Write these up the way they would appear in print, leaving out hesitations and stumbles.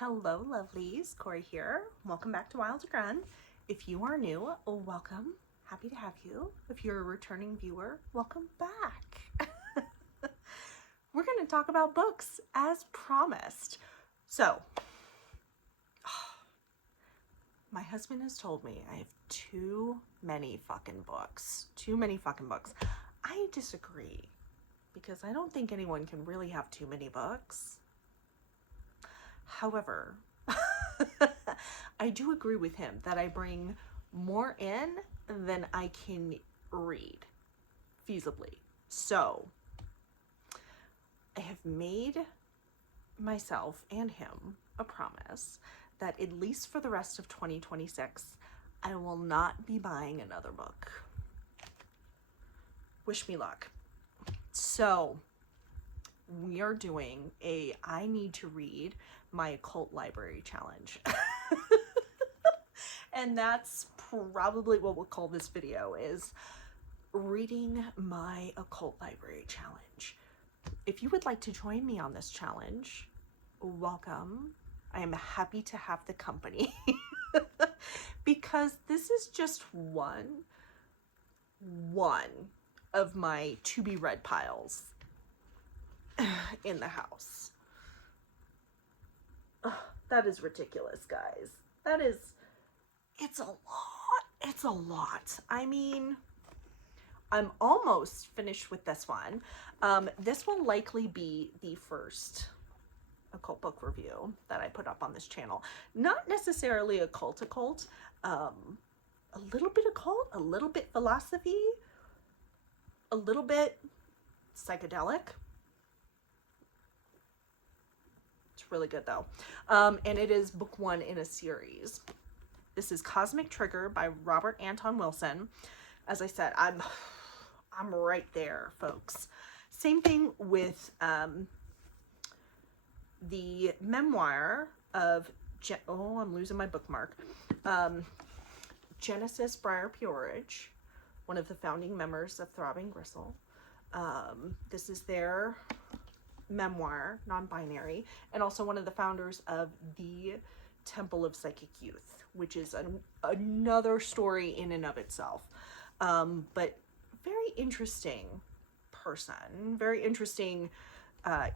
Hello lovelies, Cory here. Welcome back to Wild Again. If you are new, welcome. Happy to have you. If you're a returning viewer, welcome back. We're going to talk about books as promised. So, my husband has told me I have too many fucking books. I disagree because I don't think anyone can really have too many books. However, I do agree with him that I bring more in than I can read feasibly. So I have made myself and him a promise that at least for the rest of 2026, I will not be buying another book. Wish me luck. So we are doing a I need to read my occult library challenge. And that's probably what we'll call this video, is reading my occult library challenge. If you would like to join me on this challenge, welcome. I am happy to have the company because this is just one of my to be read piles in the house. That is ridiculous, guys. It's a lot. I mean, I'm almost finished with this one. This will likely be the first occult book review that I put up on this channel. Not necessarily occult, a little bit occult, a little bit philosophy, a little bit psychedelic. It's really good though. And it is book one in a series. This is Cosmic Trigger by Robert Anton Wilson. As I said, I'm right there, folks. Same thing with the memoir of I'm losing my bookmark. Genesis Briar Peorage, one of the founding members of Throbbing Gristle. This is their memoir, non-binary, and also one of the founders of the Temple of Psychic Youth, which is another story in and of itself. But very interesting person, very interesting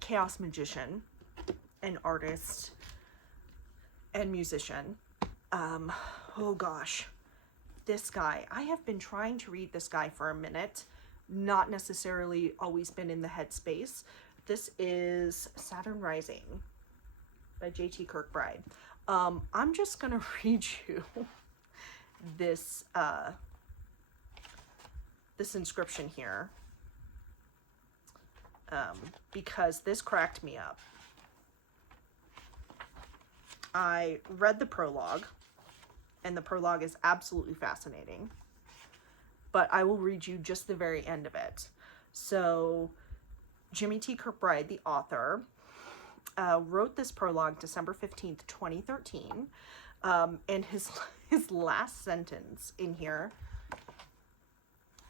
chaos magician and artist and musician. Oh gosh, this guy, I have been trying to read this guy for a minute, not necessarily always been in the headspace. This is Saturn Rising by J.T. Kirkbride. I'm just gonna read you this this inscription here because this cracked me up. I read the prologue, and the prologue is absolutely fascinating, but I will read you just the very end of it. So Jimmy T. Kirkbride, the author, wrote this prologue December 15th, 2013, and his last sentence in here: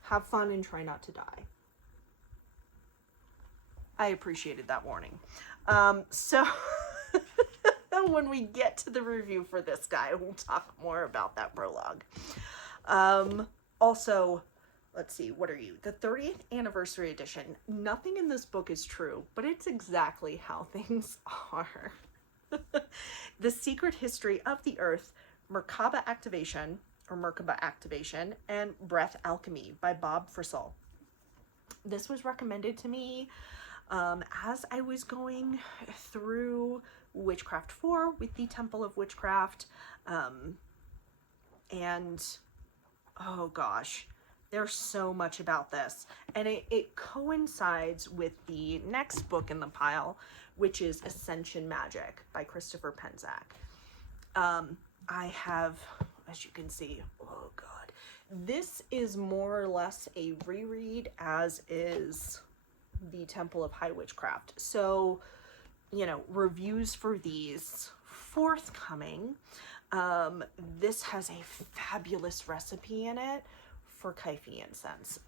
have fun and try not to die. I appreciated that warning. So when we get to the review for this guy, we'll talk more about that prologue. Also, let's see, what are you? The 30th anniversary edition. Nothing in this book is true, but it's exactly how things are. The Secret History of the Earth, Merkaba Activation, and Breath Alchemy by Bob Frissell. This was recommended to me as I was going through Witchcraft 4 with the Temple of Witchcraft. And oh gosh, there's so much about this, and it coincides with the next book in the pile, which is Ascension Magic by Christopher Penczak. I have, as you can see, oh god, this is more or less a reread, as is the Temple of High Witchcraft. So, you know, reviews for these forthcoming. This has a fabulous recipe in it for Kaifi incense.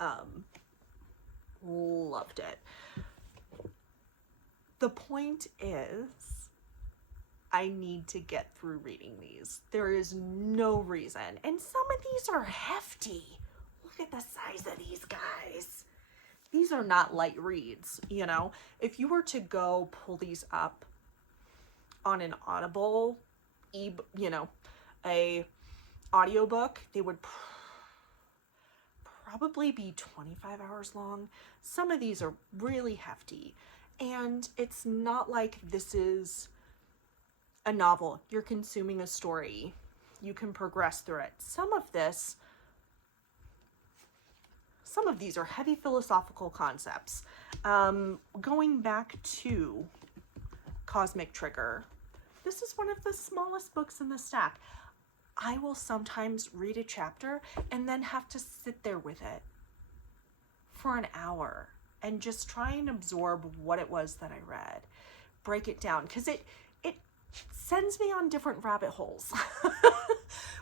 Loved it. The point is, I need to get through reading these. There is no reason. And some of these are hefty. Look at the size of these guys. These are not light reads, you know. If you were to go pull these up on an Audible, a audiobook, they would probably be 25 hours long. Some of these are really hefty. And it's not like this is a novel. You're consuming a story. You can progress through it. Some of these are heavy philosophical concepts. Going back to Cosmic Trigger, this is one of the smallest books in the stack. I will sometimes read a chapter and then have to sit there with it for an hour and just try and absorb what it was that I read. Break it down, because it sends me on different rabbit holes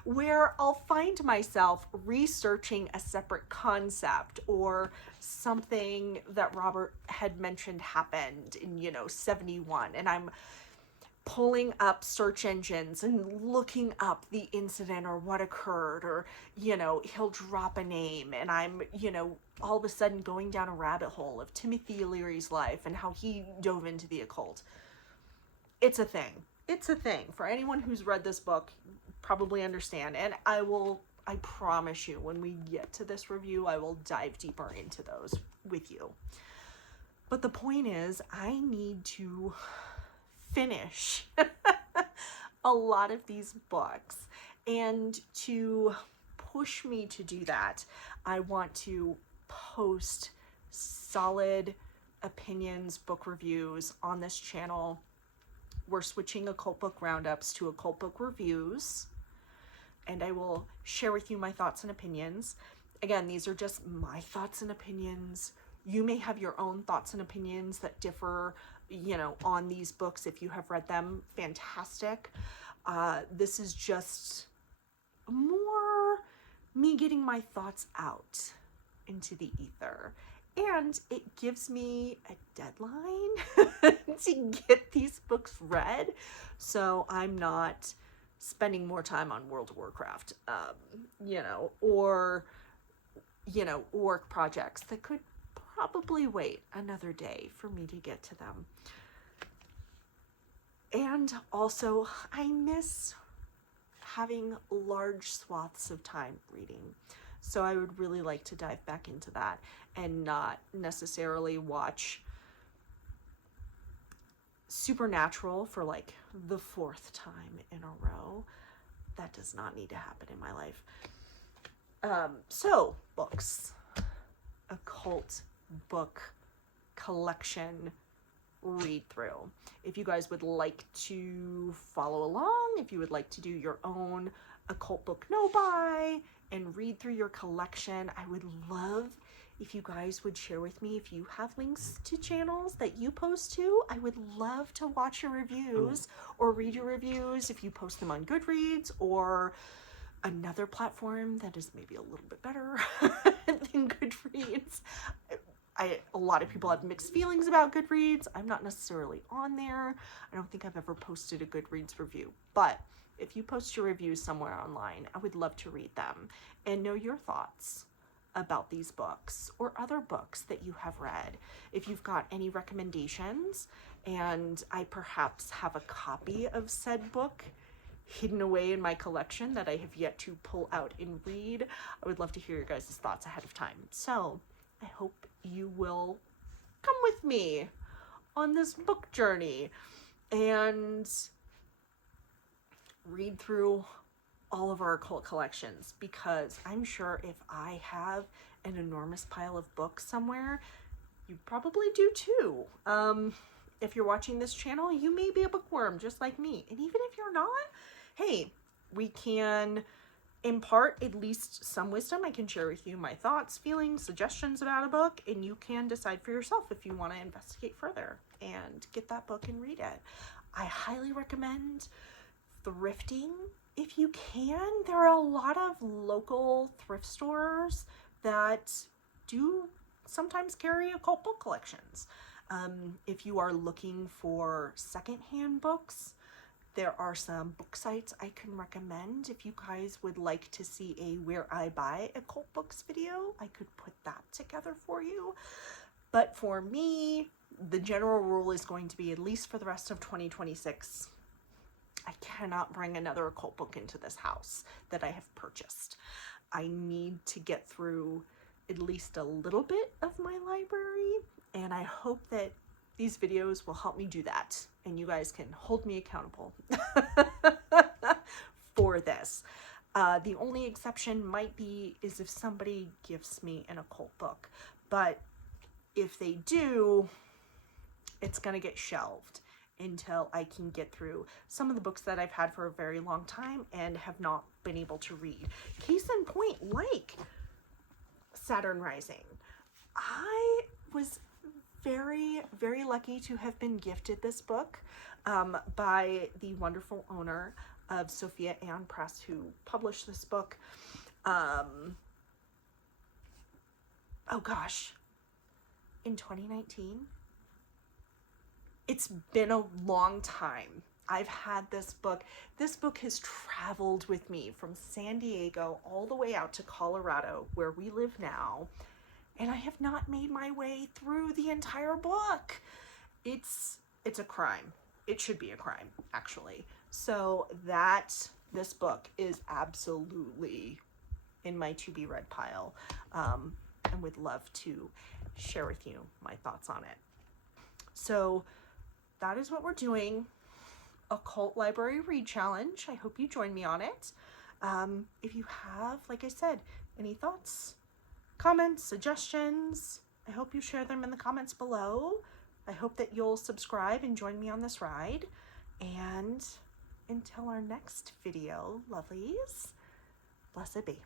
where I'll find myself researching a separate concept or something that Robert had mentioned happened in, 71, and I'm pulling up search engines and looking up the incident or what occurred, or, he'll drop a name and I'm, all of a sudden going down a rabbit hole of Timothy Leary's life and how he dove into the occult. It's a thing. It's a thing. For anyone who's read this book, probably understand. And I promise you, when we get to this review, I will dive deeper into those with you. But the point is, I need to finish a lot of these books, and to push me to do that, I want to post solid opinions, book reviews on this channel. We're switching Occult Book Roundups to Occult Book Reviews, and I will share with you my thoughts and opinions. Again, these are just my thoughts and opinions. You may have your own thoughts and opinions that differ, on these books. If you have read them, fantastic. This is just more me getting my thoughts out into the ether. And it gives me a deadline to get these books read, so I'm not spending more time on World of Warcraft, or, work projects that could probably wait another day for me to get to them. And also, I miss having large swaths of time reading. So I would really like to dive back into that and not necessarily watch Supernatural for like the fourth time in a row. That does not need to happen in my life. So, books. Occult Book Collection read through. If you guys would like to follow along, if you would like to do your own occult book no-buy and read through your collection, I would love if you guys would share with me if you have links to channels that you post to. I would love to watch your reviews or read your reviews if you post them on Goodreads or another platform that is maybe a little bit better than Goodreads. A lot of people have mixed feelings about Goodreads. I'm not necessarily on there. I don't think I've ever posted a Goodreads review, but if you post your reviews somewhere online, I would love to read them and know your thoughts about these books or other books that you have read. If you've got any recommendations and I perhaps have a copy of said book hidden away in my collection that I have yet to pull out and read, I would love to hear your guys' thoughts ahead of time. So I hope you will come with me on this book journey and read through all of our occult collections, because I'm sure if I have an enormous pile of books somewhere, you probably do too. If you're watching this channel, you may be a bookworm just like me. And even if you're not, hey, we can impart at least some wisdom. I can share with you my thoughts, feelings, suggestions about a book, and you can decide for yourself if you want to investigate further and get that book and read it. I highly recommend thrifting if you can. There are a lot of local thrift stores that do sometimes carry occult book collections. If you are looking for secondhand books, There are some book sites I can recommend. If you guys would like to see a where I buy occult books video, I could put that together for you. But for me, the general rule is going to be, at least for the rest of 2026, I cannot bring another occult book into this house that I have purchased. I need to get through at least a little bit of my library, and I hope that these videos will help me do that, and you guys can hold me accountable for this. The only exception might be is if somebody gifts me an occult book, but if they do, it's gonna get shelved until I can get through some of the books that I've had for a very long time and have not been able to read. Case in point, like Saturn Rising. I was very, very lucky to have been gifted this book by the wonderful owner of Sophia Ann Press, who published this book. Oh gosh, in 2019. It's been a long time. I've had this book. This book has traveled with me from San Diego all the way out to Colorado, where we live now, and I have not made my way through the entire book. It's a crime. It should be a crime, actually. So this book is absolutely in my to be read pile, and would love to share with you my thoughts on it. So that is what we're doing. Occult Library Read Challenge. I hope you join me on it. If you have, like I said, any thoughts, comments, suggestions, I hope you share them in the comments below. I hope that you'll subscribe and join me on this ride. And until our next video, lovelies, blessed be.